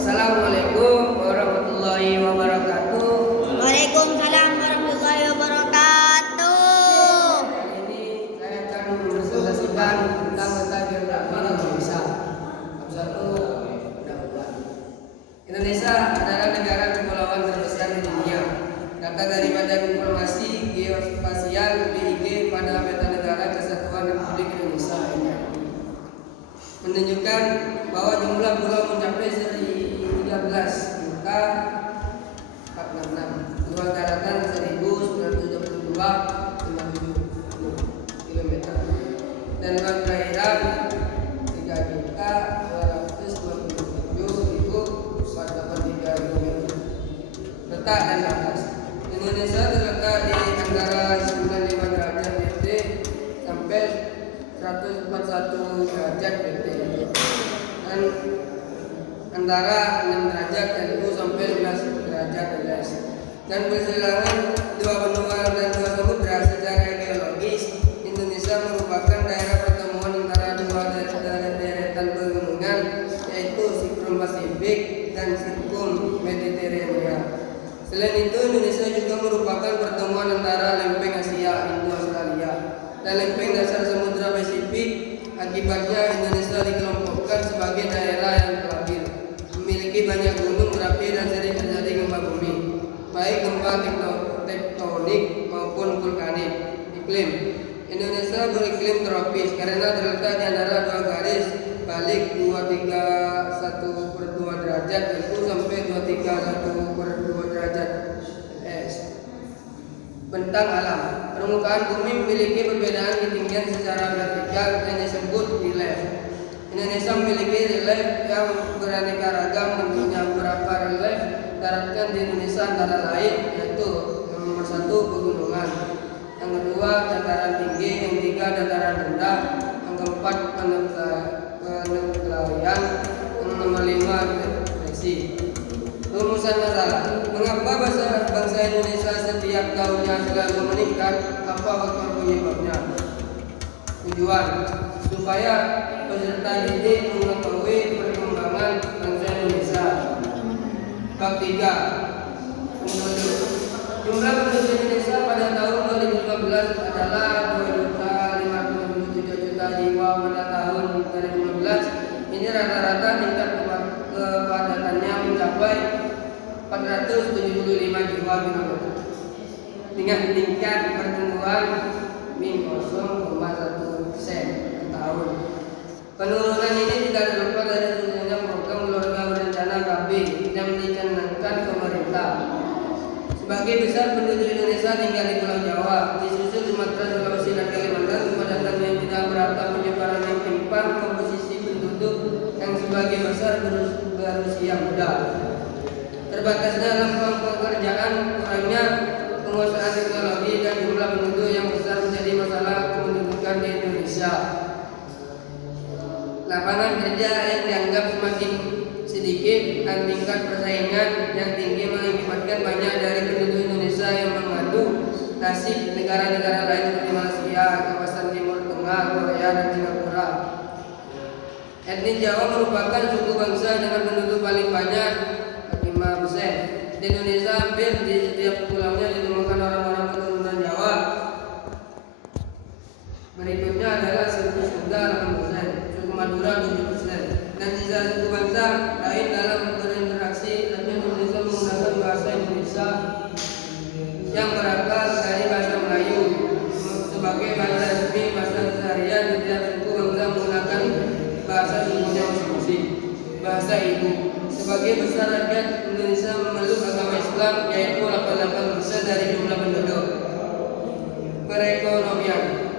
Assalamualaikum warahmatullahi wabarakatuh. Waalaikumsalam warahmatullahi wabarakatuh. Kali ini saya akan mempresentasikan tentang peta geografi Indonesia. Bab 1 pendahuluan. Indonesia adalah negara kepulauan terbesar di dunia. Data dari Badan Informasi Geospasial (BIG) pada peta negara Kesatuan Republik Indonesia menunjukkan bahwa jumlah pulau mencapai 13 juta 466, luas daratan 1972,57 km, dan luas perairan 3.297.483 km. Letak dan batas. Indonesia terletak di antara 95 derajat BT sampai 141 derajat BT, dan antara 6 derajat NU sampai 11 derajat LS, dan persilangan dua benua dan dua samudra. Secara geologis, Indonesia merupakan daerah pertemuan antara dua deretan pegunungan, yaitu Sikrum Pasifik dan Sikrum Mediterania. Selain itu, Indonesia juga merupakan pertemuan antara lempeng Asia, Indo-Australia, dan lempeng dasar Samudra Pasifik. Akibatnya, Indonesia dikelompokkan sebagai daerah yang labil, memiliki banyak gunung berapi dan sering terjadi gempa bumi, baik gempa tektonik maupun vulkanik. Iklim Indonesia beriklim tropis karena terletak di antara dua garis balik 231/2 derajat itu sampai 231/2 derajat S. Bentang alam. Permukaan bumi memiliki perbedaan ketinggian secara vertikal yang disebut relief. Indonesia memiliki relief yang beraneka ragam bentuknya. Beberapa relief daratkan di Indonesia antara lain yaitu yang nomor 1 pegunungan, yang kedua dataran tinggi, yang ketiga dataran rendah, yang keempat penegelayan, yang nomor 5 depresi. Rumusan masalah. Mengapa bangsa Indonesia setiap tahunnya selalu meningkat? Apa faktor penyebabnya? Tujuan supaya peserta didik mengetahui perkembangan bangsa Indonesia. Bab 3 penduduk. Jumlah penduduk Indonesia pada tahun 2015 adalah 2.557.000.000 jiwa. Pada tahun 2015 ini rata-rata tingkat kepadatannya mencapai 475 jiwa kilometer dengan tingkat pertumbuhan -0,1% per tahun. Penurunan ini tidak terlepas dari suksesnya program keluarga berencana KB yang dicanangkan pemerintah. Sebagai besar penduduk Indonesia tinggal di Pulau Jawa, disusul Sumatera, Sulawesi, dan Kalimantan. Kepadatan yang tidak merata, penyebaran yang timpang, komposisi penduduk yang sebagian besar berusia muda, terbatasnya lapangan pekerjaan, kurangnya penguasaan teknologi, dan jumlah penduduk yang besar menjadi masalah kependudukan di Indonesia. Lapangan kerja yang dianggap semakin sedikit dan tingkat persaingan yang tinggi mengakibatkan banyak dari penduduk Indonesia yang mengadu nasib negara-negara lain seperti Malaysia, kawasan Timur Tengah, Korea, dan Singapura. Etnis Jawa merupakan suku bangsa dengan penduduk paling banyak, 5%. Di Indonesia hampir di setiap pulaunya ditemukan orang-orang keturunan Jawa. Berikutnya adalah suku Sunda 8%, suku Madura 7%, dan sisa suku bangsa lain dalam berinteraksi. Etnis Indonesia menggunakan bahasa Indonesia yang berasal dari bahasa Melayu sebagai bahasa resmi. Bahasa keseharian setiap suku bangsa menggunakan bahasa sukunya masing-masing, bahasa ibu. Sebagai besar rakyat Indonesia memeluk agama Islam, yaitu 88% dari jumlah penduduk. Perekonomian.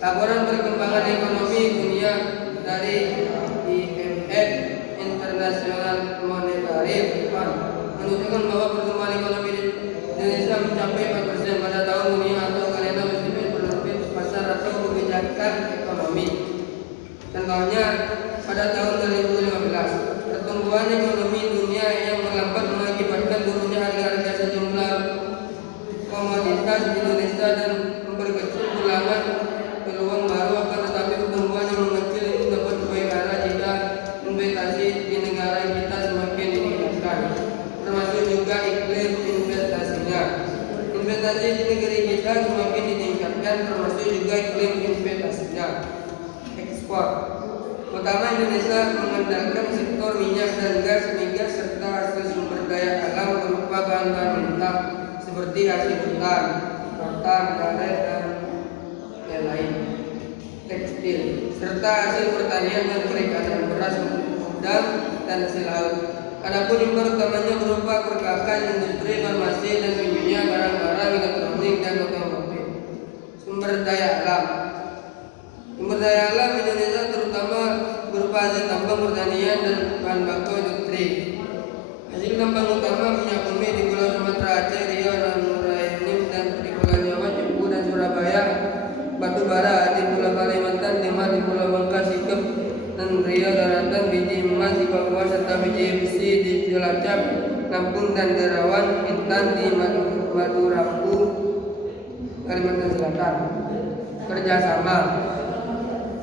Laporan perkembangan ekonomi dunia dari IMF International Monetary Fund menunjukkan bahwa pertumbuhan ekonomi Indonesia mencapai 4% pada tahun ini, atau karena meskipun penerbit pasar atau kebijakan ekonomi. Contohnya pada tahun 2015, pertumbuhan ekonomi dunia yang melambat mengakibatkan turunnya harga-harga sejumlah komoditas di Indonesia dan memperkecil peluang baru. Akan tetapi pertumbuhan yang mengecil ini dapat baik arah jika investasi di negara kita investasi di negeri kita semakin ditingkatkan, termasuk juga iklim investasinya. Ekspor. Pertama, Indonesia mengandalkan sektor minyak dan gas, migas serta hasil sumber daya alam berupa bahan-bahan mentah seperti hasil hutan, rotan, karet, dan lain-lain. Tekstil serta hasil pertanian dan perikanan, beras, udang, dan hasil laut. Adapun impor utamanya berupa perkakas, industri, farmasi, dan minyak, barang-barang elektronik, dan otomotif. Sumber daya alam. Sumber daya alam Indonesia terutama berupa hasil tambang, pertanian, dan bahan baku industri. Hasil tambang utama minyak bumi di Pulau Sumatera, Aceh, Riau, dan Nuraini, dan di Pulau Jawa, Cepu, dan Surabaya. Batu bara di Pulau Kalimantan, timah di Pulau Bangka, Sikep, dan Riau daratan, biji emas di Papua, serta biji besi di Cilacap, Lampung, dan Derawan, Intan di Madurapu, Kalimantan Selatan.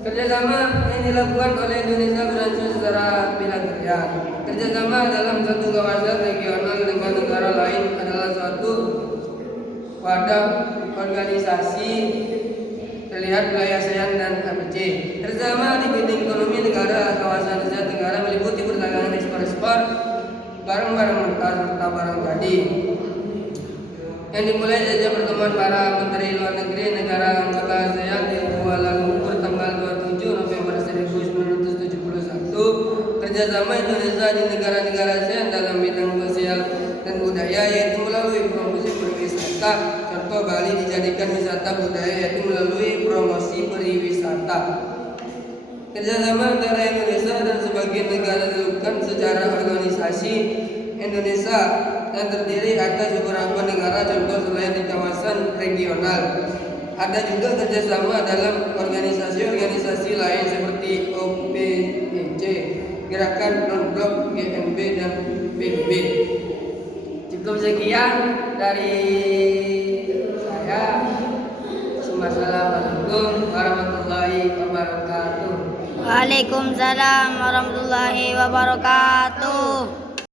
Kerjasama yang dilakukan oleh Indonesia beransur secara bilateral. Kerjasama dalam satu kawasan regional dengan negara lain adalah suatu wadah organisasi terlihat wilayah ASEAN dan ABC. Kerjasama di bidang ekonomi negara kawasan Asia Tenggara meliputi perdagangan ekspor barang-barang mentah serta barang jadi. Yang dimulai sejak pertemuan para menteri luar negeri negara anggota ASEAN di Kuala Lumpur tanggal 27 November 1971. Kerjasama Indonesia di negara-negara ASEAN dalam bidang sosial dan budaya yaitu melalui promosi pariwisata. Contoh, Bali dijadikan wisata budaya yaitu melalui promosi pariwisata. Kerjasama antara Indonesia dan sebagian negara dilakukan secara organisasi. Indonesia yang terdiri atas beberapa negara, contoh selain di kawasan regional. Ada juga kerjasama dalam organisasi-organisasi lain seperti OPEC, Gerakan Non-Blok, GNB, dan PBB. Cukup sekian dari saya. Wassalamualaikum warahmatullahi wabarakatuh. Waalaikumsalam warahmatullahi wabarakatuh.